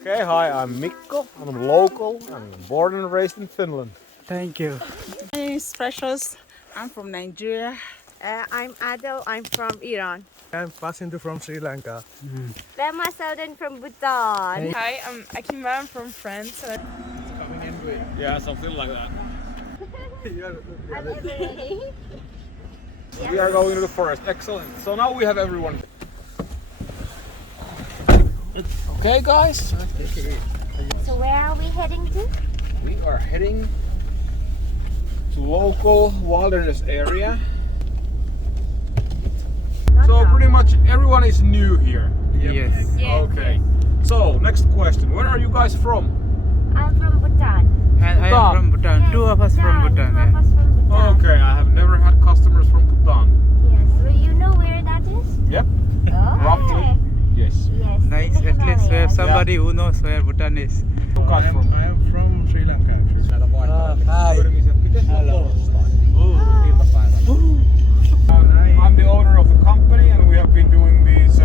Okay, hi, I'm Mikko. I'm local. I'm born and raised in Finland. Thank you. My name is Precious. I'm from Nigeria. I'm Adel. I'm from Iran. I'm passing from Sri Lanka. Lema Selden from Bhutan. Hi, I'm Akima. I'm from France. Coming in with. Yeah, something like that. Are you ready? We are going to the forest. Excellent. So now we have everyone. Okay, guys. So where are we heading to? We are heading to local wilderness area. So pretty much everyone is new here. Yes. Okay. So next question. Where are you guys from? I'm from Bhutan. And I am from Bhutan. Yes, Two of us from Bhutan. Two of us from Bhutan. Okay, I have never had customers from Bhutan. Yes. So you know where that is? Yep. Okay. Roughly. Yes. Yes. Nice. in the At least we have Himalayas. somebody who knows where Bhutan is. You guys from? I am from Sri Lanka. Hi. Hello. I'm the owner of the company and we have been doing these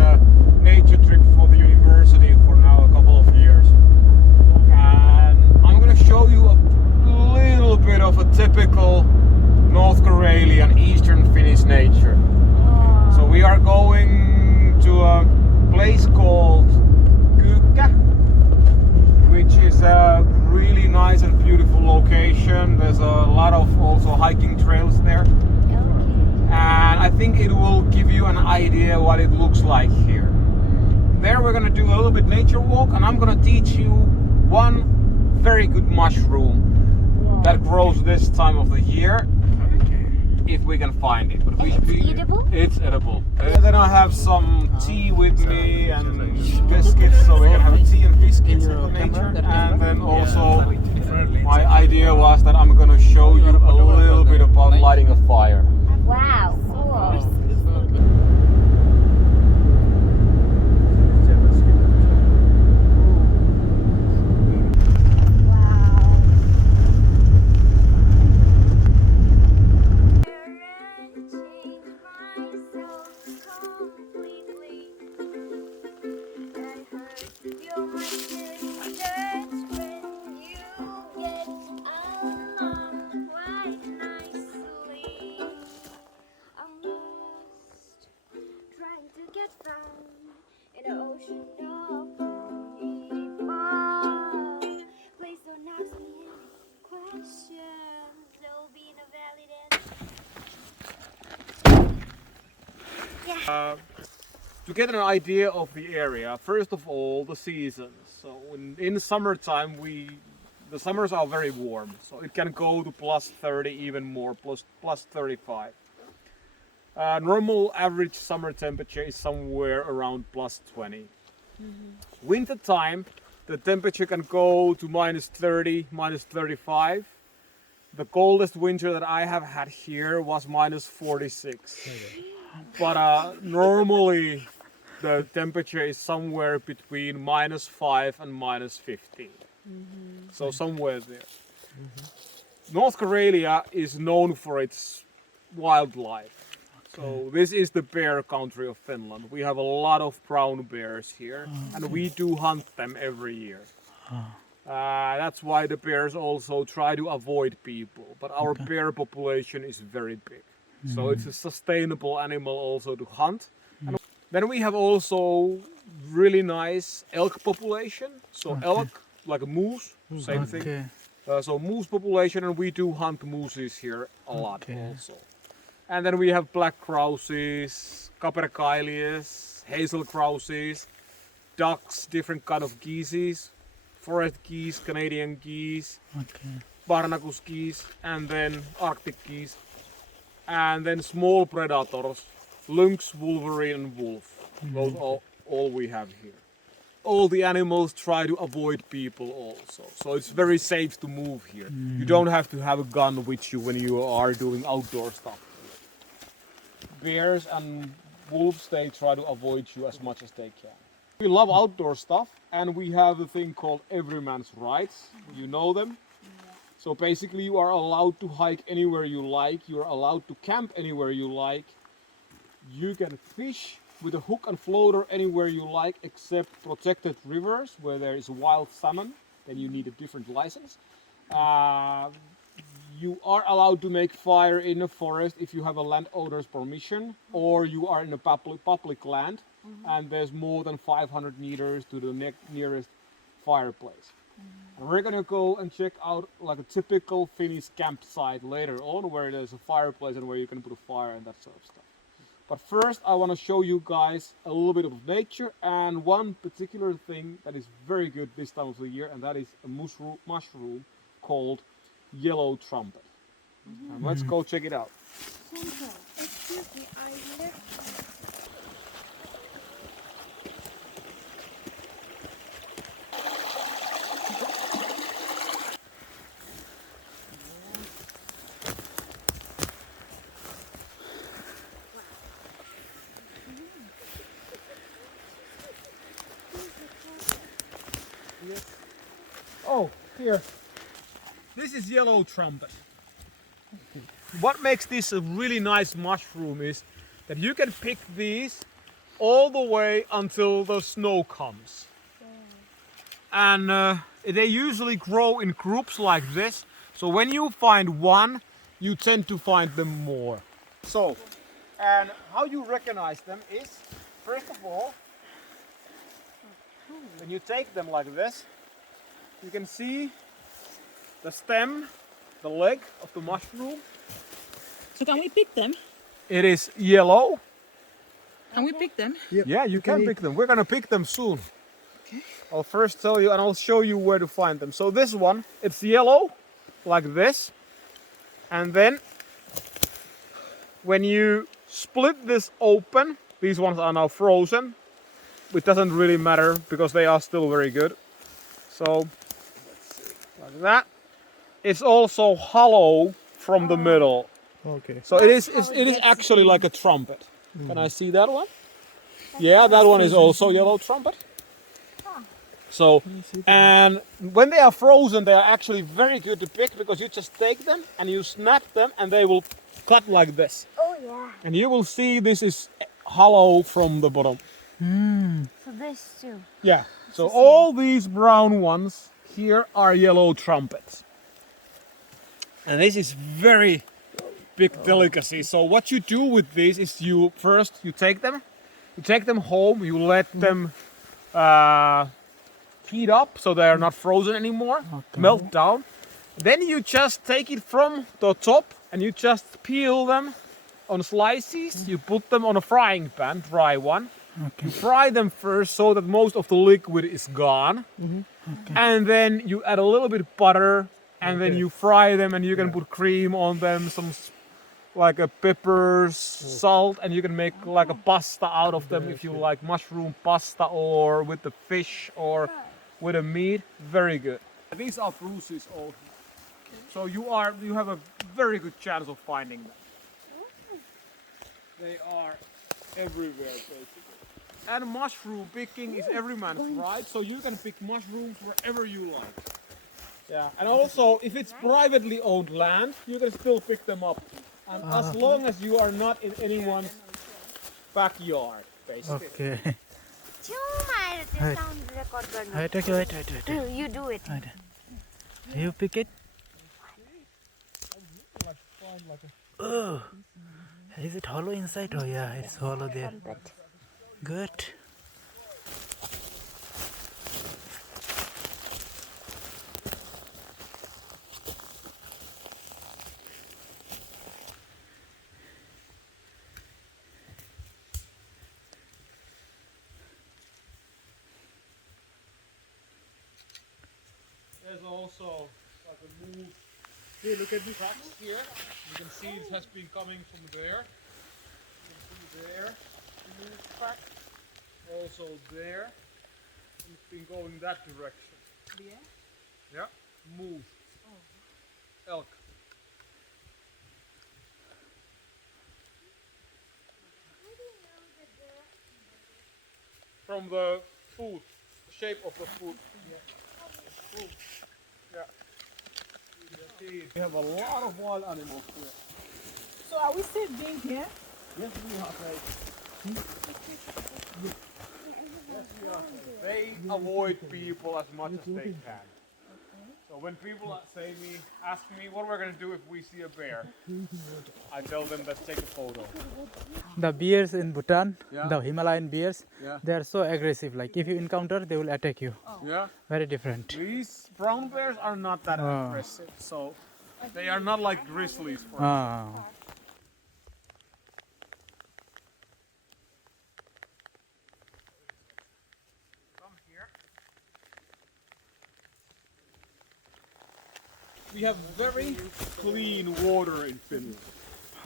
nature trips for the university for now a couple of years. And I'm gonna show you a little bit of a typical North Karelian Eastern Finnish nature. So we are going to a place called Kyykkä, which is a really nice and beautiful location. There's a lot of also hiking trails there. And I think it will give you an idea what it looks like here. There we're gonna do a little bit nature walk and I'm gonna teach you one very good mushroom that grows this time of the year. If we can find it. But It's edible? It's edible. And then I have some tea with me and biscuits, so we can have a tea and biscuits in the nature. And then also my idea was that I'm gonna show you a little bit about lighting a fire. Wow. Cool. To get an idea of the area, first of all, the seasons. So in summertime, the summers are very warm, so it can go to plus 30, even more, plus 35. Normal average summer temperature is somewhere around plus 20. Winter time, the temperature can go to minus 30, minus 35. The coldest winter that I have had here was minus 46. But normally the temperature is somewhere between minus 5 and minus 15. So somewhere there. North Karelia is known for its wildlife. So this is the bear country of Finland. We have a lot of brown bears here and we do hunt them every year. That's why the bears also try to avoid people. But our bear population is very big. So it's a sustainable animal also to hunt. And then we have also really nice elk population. So elk, like a moose, same thing. So moose population, and we do hunt mooses here a lot also. And then we have black grouses, capercaillies, hazel grouses, ducks, different kind of geese, forest geese, Canadian geese, barnacus geese, and then Arctic geese. And then small predators, lynx, wolverine and wolf. Those are all we have here. All the animals try to avoid people also. So it's very safe to move here. You don't have to have a gun with you when you are doing outdoor stuff. Bears and wolves, they try to avoid you as much as they can. We love outdoor stuff and we have a thing called everyman's rights. You know them? So basically you are allowed to hike anywhere you like, you're allowed to camp anywhere you like, you can fish with a hook and floater anywhere you like except protected rivers where there is wild salmon, then you need a different license. You are allowed to make fire in a forest if you have a landowner's permission, or you are in a public land and there's more than 500 meters to the nearest fireplace. And we're gonna go and check out like a typical Finnish campsite later on where there's a fireplace and where you can put a fire and that sort of stuff. But first I want to show you guys a little bit of nature and one particular thing that is very good this time of the year, and that is a mushroom called yellow trumpet. And let's go check it out. Excuse me, I left. Oh, here. This is yellow trumpet. What makes this a really nice mushroom is that you can pick these all the way until the snow comes. And they usually grow in groups like this. So when you find one, you tend to find them more. So, and how you recognize them is, first of all, when you take them like this, you can see the stem, the leg of the mushroom. So can we pick them? It is yellow. Can we pick them? Yeah, you can pick them. We're gonna pick them soon. Okay. I'll first tell you and I'll show you where to find them. So this one, it's yellow, like this. And then when you split this open, these ones are now frozen. It doesn't really matter because they are still very good. So, let's see, like that. It's also hollow from the middle. Okay. So it is actually like a trumpet. Can I see that one? Yeah, that one is also yellow trumpet. So, and when they are frozen, they are actually very good to pick because you just take them and you snap them and they will cut like this. Oh yeah. And you will see this is hollow from the bottom. So this too. Yeah. So all these brown ones here are yellow trumpets. And this is very big delicacy. So what you do with these is you take them home, you let them heat up so they are not frozen anymore, melt down. Then you just take it from the top and you just peel them on slices. You put them on a frying pan, dry one. You fry them first so that most of the liquid is gone. And then you add a little bit of butter and then you fry them and you can put cream on them, some like a peppers, salt, and you can make like a pasta out of them if you like mushroom pasta or with the fish or with a meat. Very good. These are bruises all here. So you have a very good chance of finding them. They are everywhere basically. And mushroom picking is every man's right, so you can pick mushrooms wherever you like. Yeah, and also if it's privately owned land, you can still pick them up. And as long as you are not in anyone's backyard, basically. Okay. Wait. Wait. You do it. You pick it. Oh, is it hollow inside? Oh yeah, it's hollow there. Good. There's also like a move. Here, look at the tracks here. You can see it has been coming from there. You can see there, the move track. Also there. And it's been going that direction. Yeah. Yeah. Move. Elk. From the food, the shape of the food. Yeah. Food. Yeah. We have a lot of wild animals here. So are we safe being here? Yes, we have a They avoid people as much as they can. So when people ask me what we're gonna do if we see a bear, I tell them let's take a photo. The bears in Bhutan, Yeah. the Himalayan bears, Yeah. they are so aggressive. Like if you encounter, they will attack you. Yeah. Very different. These brown bears are not that aggressive, so they are not like grizzlies. For Ah. Come here. We have very clean water in Finland.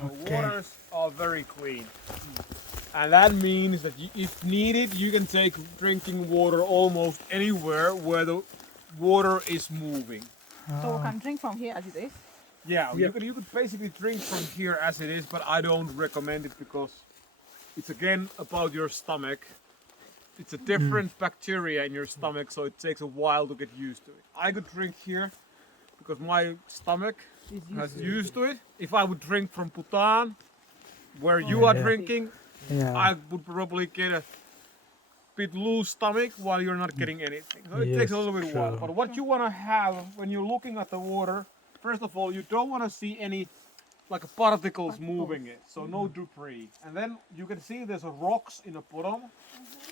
The waters are very clean. And that means that if needed, you can take drinking water almost anywhere where the water is moving. So we can drink from here as it is. Yeah, you could basically drink from here as it is, but I don't recommend it because it's again about your stomach. It's a different bacteria in your stomach, so it takes a while to get used to it. I could drink here because my stomach has used to it. If I would drink from Bhutan, where you are drinking, I would probably get a bit loose stomach while you're not getting anything. So it takes a little bit while. But what you want to have when you're looking at the water, first of all, you don't want to see any like particles moving it, so no debris. And then you can see there's rocks in the bottom.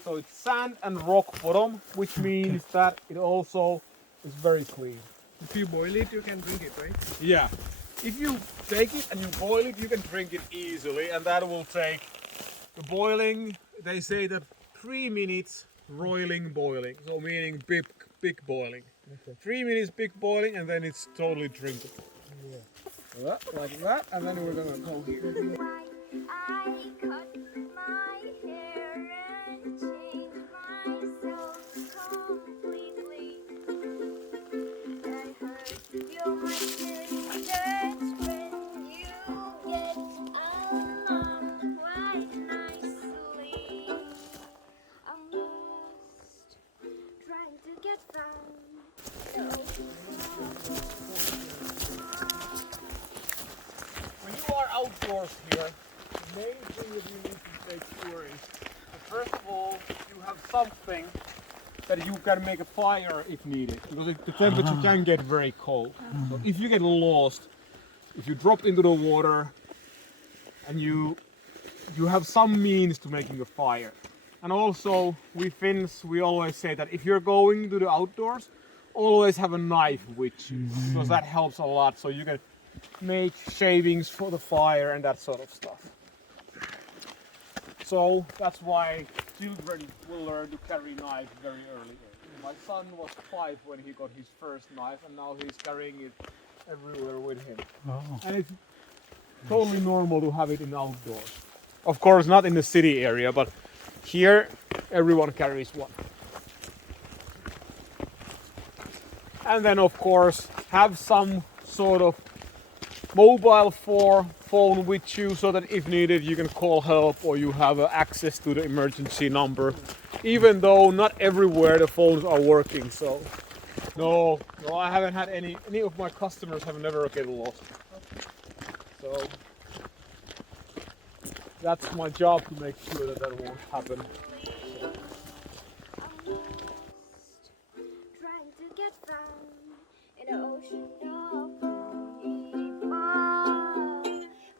So it's sand and rock bottom, which means that it also is very clean. If you boil it, you can drink it, right? Yeah. If you take it and you boil it, you can drink it easily, and that will take the boiling. They say that 3 minutes boiling, so meaning big boiling. 3 minutes big boiling, and then it's totally drinkable. Like that, and then we're gonna go here. I cut my hair and changed myself completely. I heard your husband when you get along quite nicely. I'm lost, trying to get from When you are outdoors here, the main thing that you need to make sure is that first of all, you have something that you can make a fire if needed, because the temperature can get very cold. So if you get lost, if you drop into the water, and you have some means to making a fire. And also, we Finns, we always say that if you're going to the outdoors, always have a knife with you, because that helps a lot, so you can make shavings for the fire and that sort of stuff. So that's why children will learn to carry knives very early. My son was 5 when he got his first knife, and now he's carrying it everywhere with him. And it's totally normal to have it in outdoors. Of course, not in the city area, but here everyone carries one. And then, of course, have some sort of mobile phone with you so that if needed you can call help or you have access to the emergency number, even though not everywhere the phones are working. So no, I haven't had any of my customers have never get lost. So that's my job to make sure that that won't happen. trying to get from an ocean of people.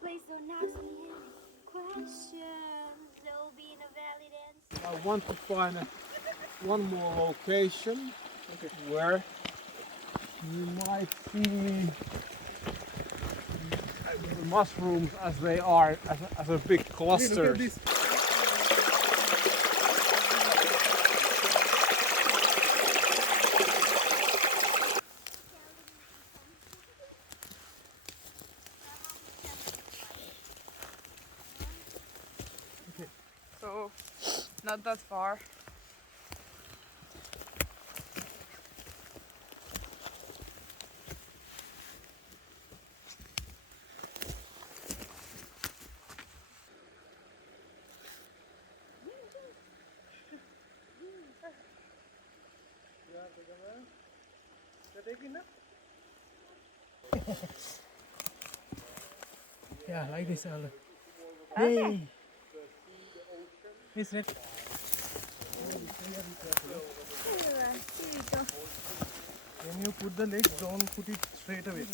Please don't ask me any questions. There'll be no valid answer. I want to find one more location where you might see the mushrooms as they are, as a big cluster. Look at this. So, not that far. Yeah, like this all. Hey. It's red. When you put the legs, don't put it straight away.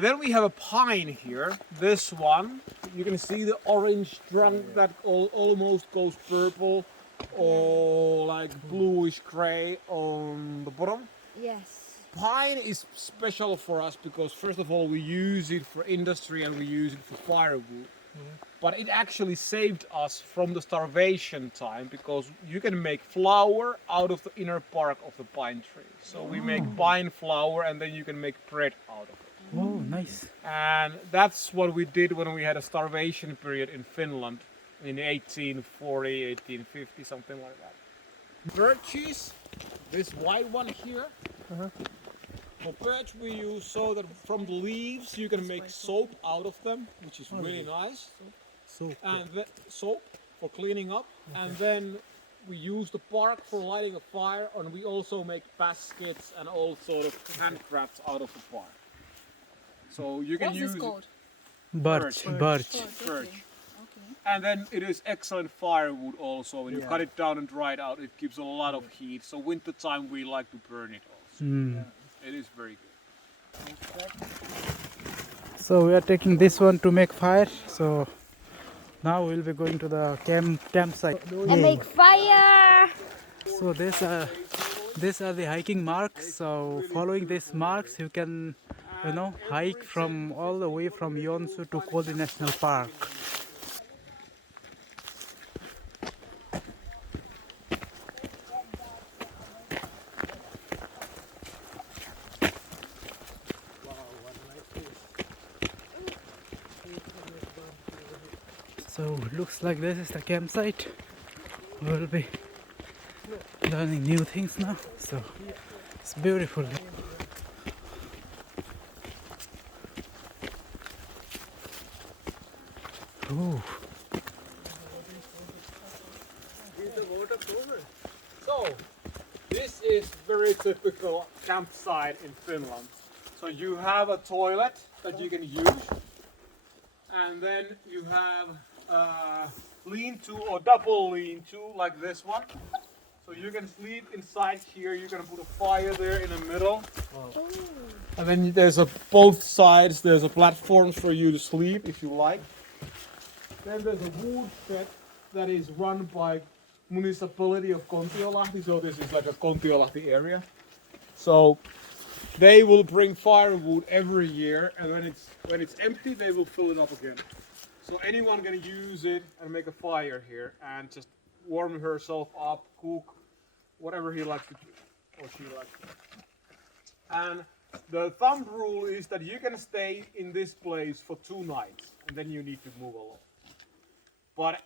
Then we have a pine here. This one, you can see the orange trunk that almost goes purple or like bluish gray on the bottom. Yes. Pine is special for us because first of all we use it for industry and we use it for firewood. But it actually saved us from the starvation time because you can make flour out of the inner bark of the pine tree. So we make pine flour and then you can make bread out of it. Oh, nice. And that's what we did when we had a starvation period in Finland in 1840, 1850, something like that. Birches, this white one here. For birch we use so that from the leaves you can make soap out of them, which is really nice. Soap. And soap for cleaning up. And then we use the bark for lighting a fire, and we also make baskets and all sort of handcrafts out of the bark. So you can What's use this called? Birch. birch. Okay. And then it is excellent firewood also. When you cut it down and dry it out, it gives a lot of heat. So winter time we like to burn it also. It is very good. So we are taking this one to make fire. So now we'll be going to the campsite. And make fire! So these are the hiking marks. So following these marks, you can, hike from all the way from Joensuu to Koldi National Park. So looks like this is the campsite. We'll be learning new things now. So it's beautiful. Ooh. So, this is very typical campsite in Finland. So you have a toilet that you can use, and then you have a lean-to or double lean-to like this one. So you can sleep inside here. You can put a fire there in the middle, and then there's both sides. There's a platform for you to sleep if you like. Then there's a wood shed that is run by municipality of Kontiolahti, so this is like a Kontiolahti area. So they will bring firewood every year, and when it's empty, they will fill it up again. So anyone can use it and make a fire here and just warm herself up, cook, whatever he likes to do or she likes to do. And the thumb rule is that you can stay in this place for 2 nights, and then you need to move along. But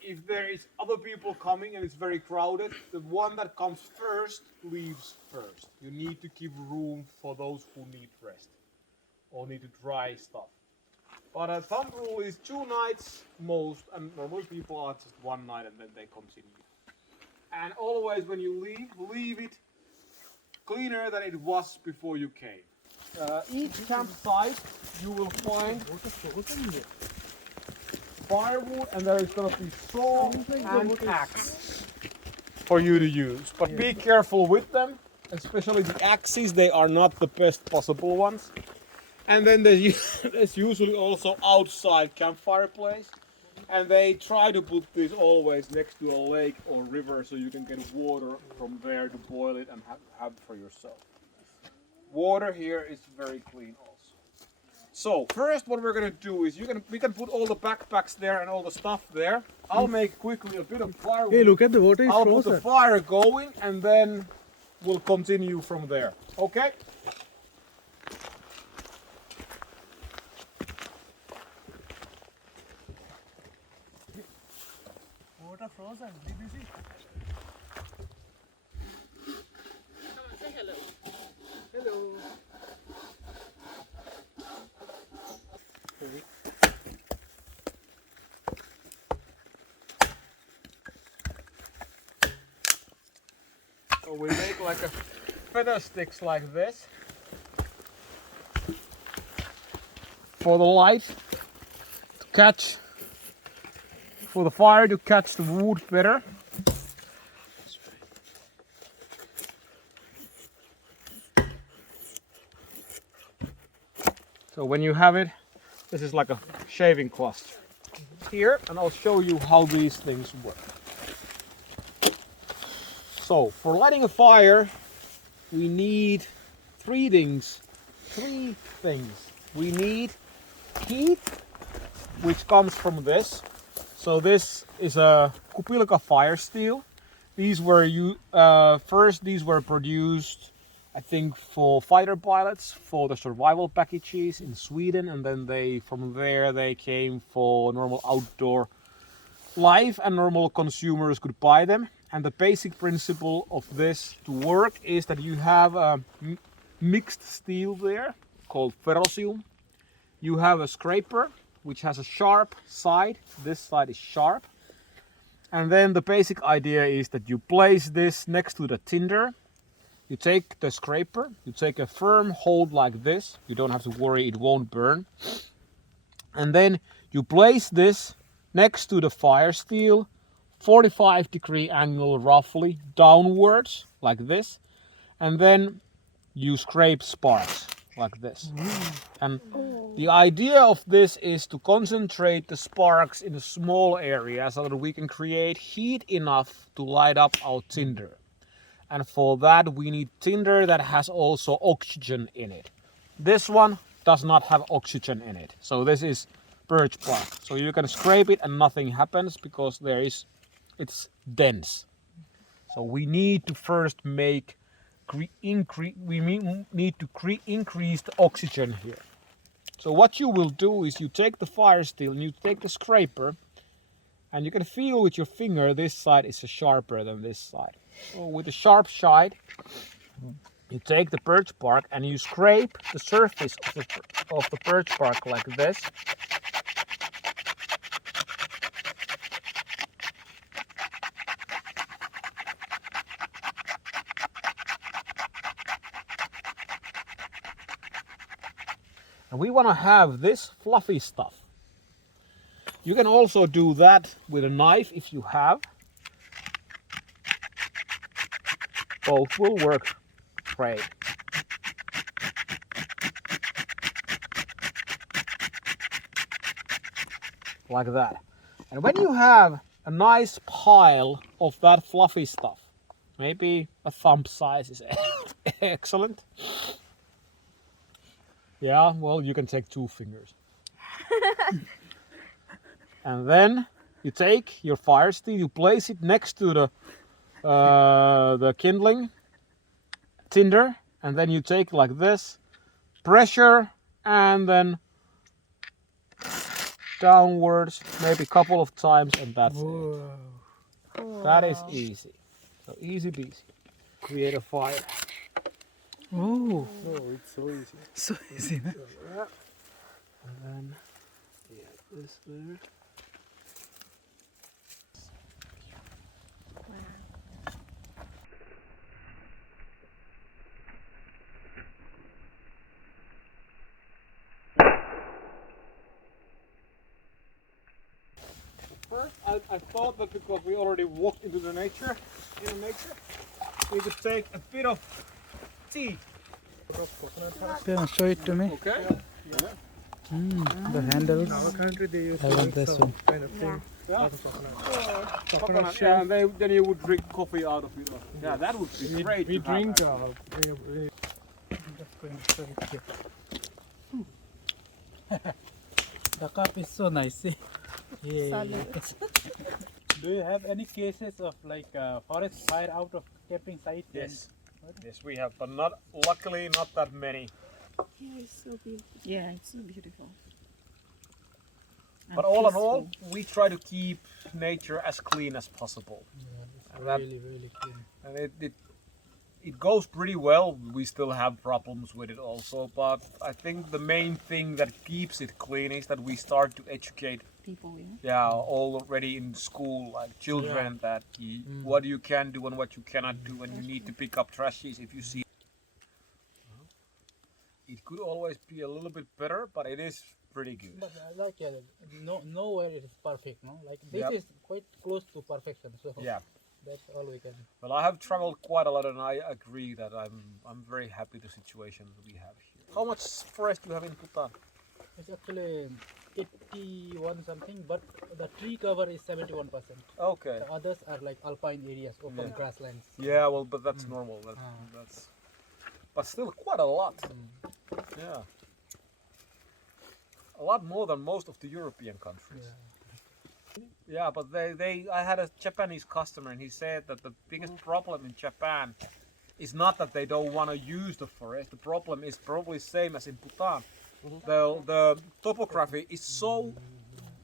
if there is other people coming and it's very crowded, the one that comes first leaves first. You need to give room for those who need rest or need to dry stuff. But a thumb rule is 2 nights most, and normally people are just 1 night and then they continue. And always when you leave it cleaner than it was before you came. Each campsite you will find firewood, and there is going to be saw and axe for you to use. But be careful with them, especially the axes. They are not the best possible ones. And then there's usually also outside campfire place, and they try to put this always next to a lake or river so you can get water from there to boil it and have for yourself. Water here is very clean also. So first what we're gonna do is we can put all the backpacks there and all the stuff there. I'll make quickly a bit of firewood. Hey, look at the water is I'll frozen. put the fire going and then we'll continue from there. Okay? Water frozen. Be busy. Come on, say hello. Hello. So we make like a feather sticks like this for the light to catch for the fire to catch the wood better. So when you have it, this is like a shaving cluster here, and I'll show you how these things work. So for lighting a fire, we need three things. We need heat, which comes from this. So this is a Kupilka fire steel. These were these were produced, I think, for fighter pilots for the survival packages in Sweden, and then from there they came for normal outdoor life, and normal consumers could buy them. And the basic principle of this to work is that you have a mixed steel there called ferrosium. You have a scraper which has a sharp side. This side is sharp. And then the basic idea is that you place this next to the tinder. You take the scraper, you take a firm hold like this. You don't have to worry, it won't burn. And then you place this next to the fire steel, 45-degree angle roughly downwards like this. And then you scrape sparks like this. And the idea of this is to concentrate the sparks in a small area so that we can create heat enough to light up our tinder. And for that we need tinder that has also oxygen in it. This one does not have oxygen in it. So this is birch bark. So you can scrape it and nothing happens because it's dense. So we need to first increase the oxygen here. So what you will do is you take the fire steel and you take the scraper, and you can feel with your finger this side is sharper than this side. So with the sharp side, you take the birch bark and you scrape the surface of the birch bark like this. And we want to have this fluffy stuff. You can also do that with a knife if you have. Both will work great. Like that. And when you have a nice pile of that fluffy stuff, maybe a thumb size is excellent. Yeah, well, you can take 2 fingers. And then you take your fire steel, you place it next to the kindling tinder, and then you take like this, pressure, and then downwards, maybe a couple of times, and that's it. That is easy. So easy peasy. Create a fire. Oh, it's so easy. so easy. Huh? Yeah. And then this there. First, I thought that because we already walked into the nature, we could take a bit of tea. Yeah, show it to me. Okay. The handles. In our country they use I want this one. kind of thing. Yeah. Coconut Yeah, and then you would drink coffee out of it. Yeah, that would be great. We to have drink that. Just going to show it here. The cup is so nice. Yeah. Do you have any cases of like forest fire out of camping site? Yes. Yes, we have, but luckily not that many. Yeah, it's so beautiful. Yeah, it's so beautiful. But all in all, we try to keep nature as clean as possible. Yeah, And that- really clean. And it goes pretty well. We still have problems with it also, but I think the main thing that keeps it clean is that we start to educate People, already in school, like children, that what you can do and what you cannot do, and you need to pick up trashes if you see. It could always be a little bit better, but it is pretty good. But like nowhere it is perfect, no? Like this Yep. is quite close to perfection. So Yeah. that's all we can. Well, I have traveled quite a lot, and I agree that I'm very happy the situation we have here. How much forest do you have in Bhutan? It's actually 81 something, but the tree cover is 71%. Okay. The others are like alpine areas, open Yeah. grasslands. Yeah, well, but that's normal. That's, but still quite a lot. Yeah. A lot more than most of the European countries. Yeah, but I had a Japanese customer, and he said that the biggest problem in Japan is not that they don't want to use the forest. The problem is probably same as in Bhutan. The topography is so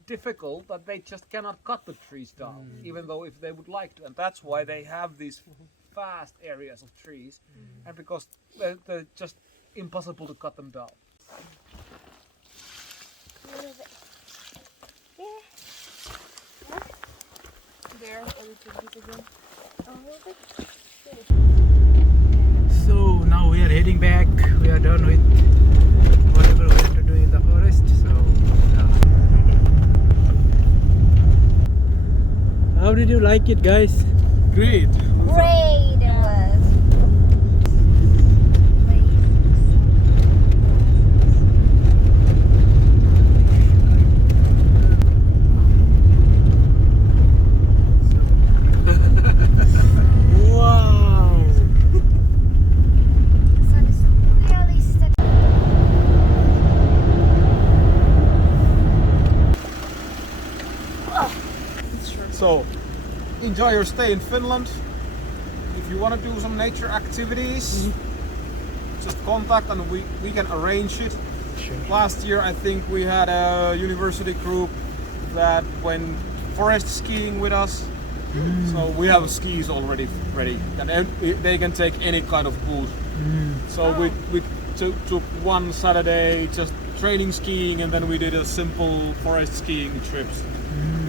difficult that they just cannot cut the trees down, even though if they would like to. And that's why they have these vast areas of trees, and because they're just impossible to cut them down. There, a little bit again. So now we are heading back. We are done with whatever we have to do in the forest. So how did you like it, guys? Great. Great it was. Wow! The sun is really steady. So, enjoy your stay in Finland. If you want to do some nature activities, just contact and we can arrange it. Sure. Last year I think we had a university group that went forest skiing with us. So we have skis already ready, and they can take any kind of boot. So we took one Saturday just training skiing, and then we did a simple forest skiing trips,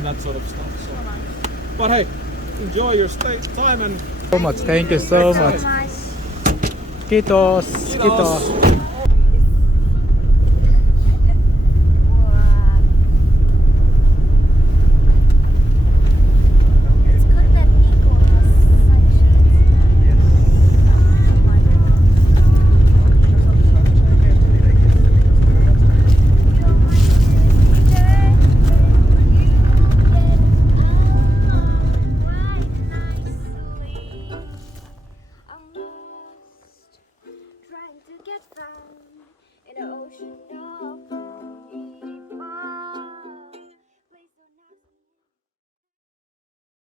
that sort of stuff. So. But hey, enjoy your time and So much. Thank you so much. Nice. Kiitos. Kiitos. Wow. It's good that Mikko has I'm lost, trying to get found in an ocean of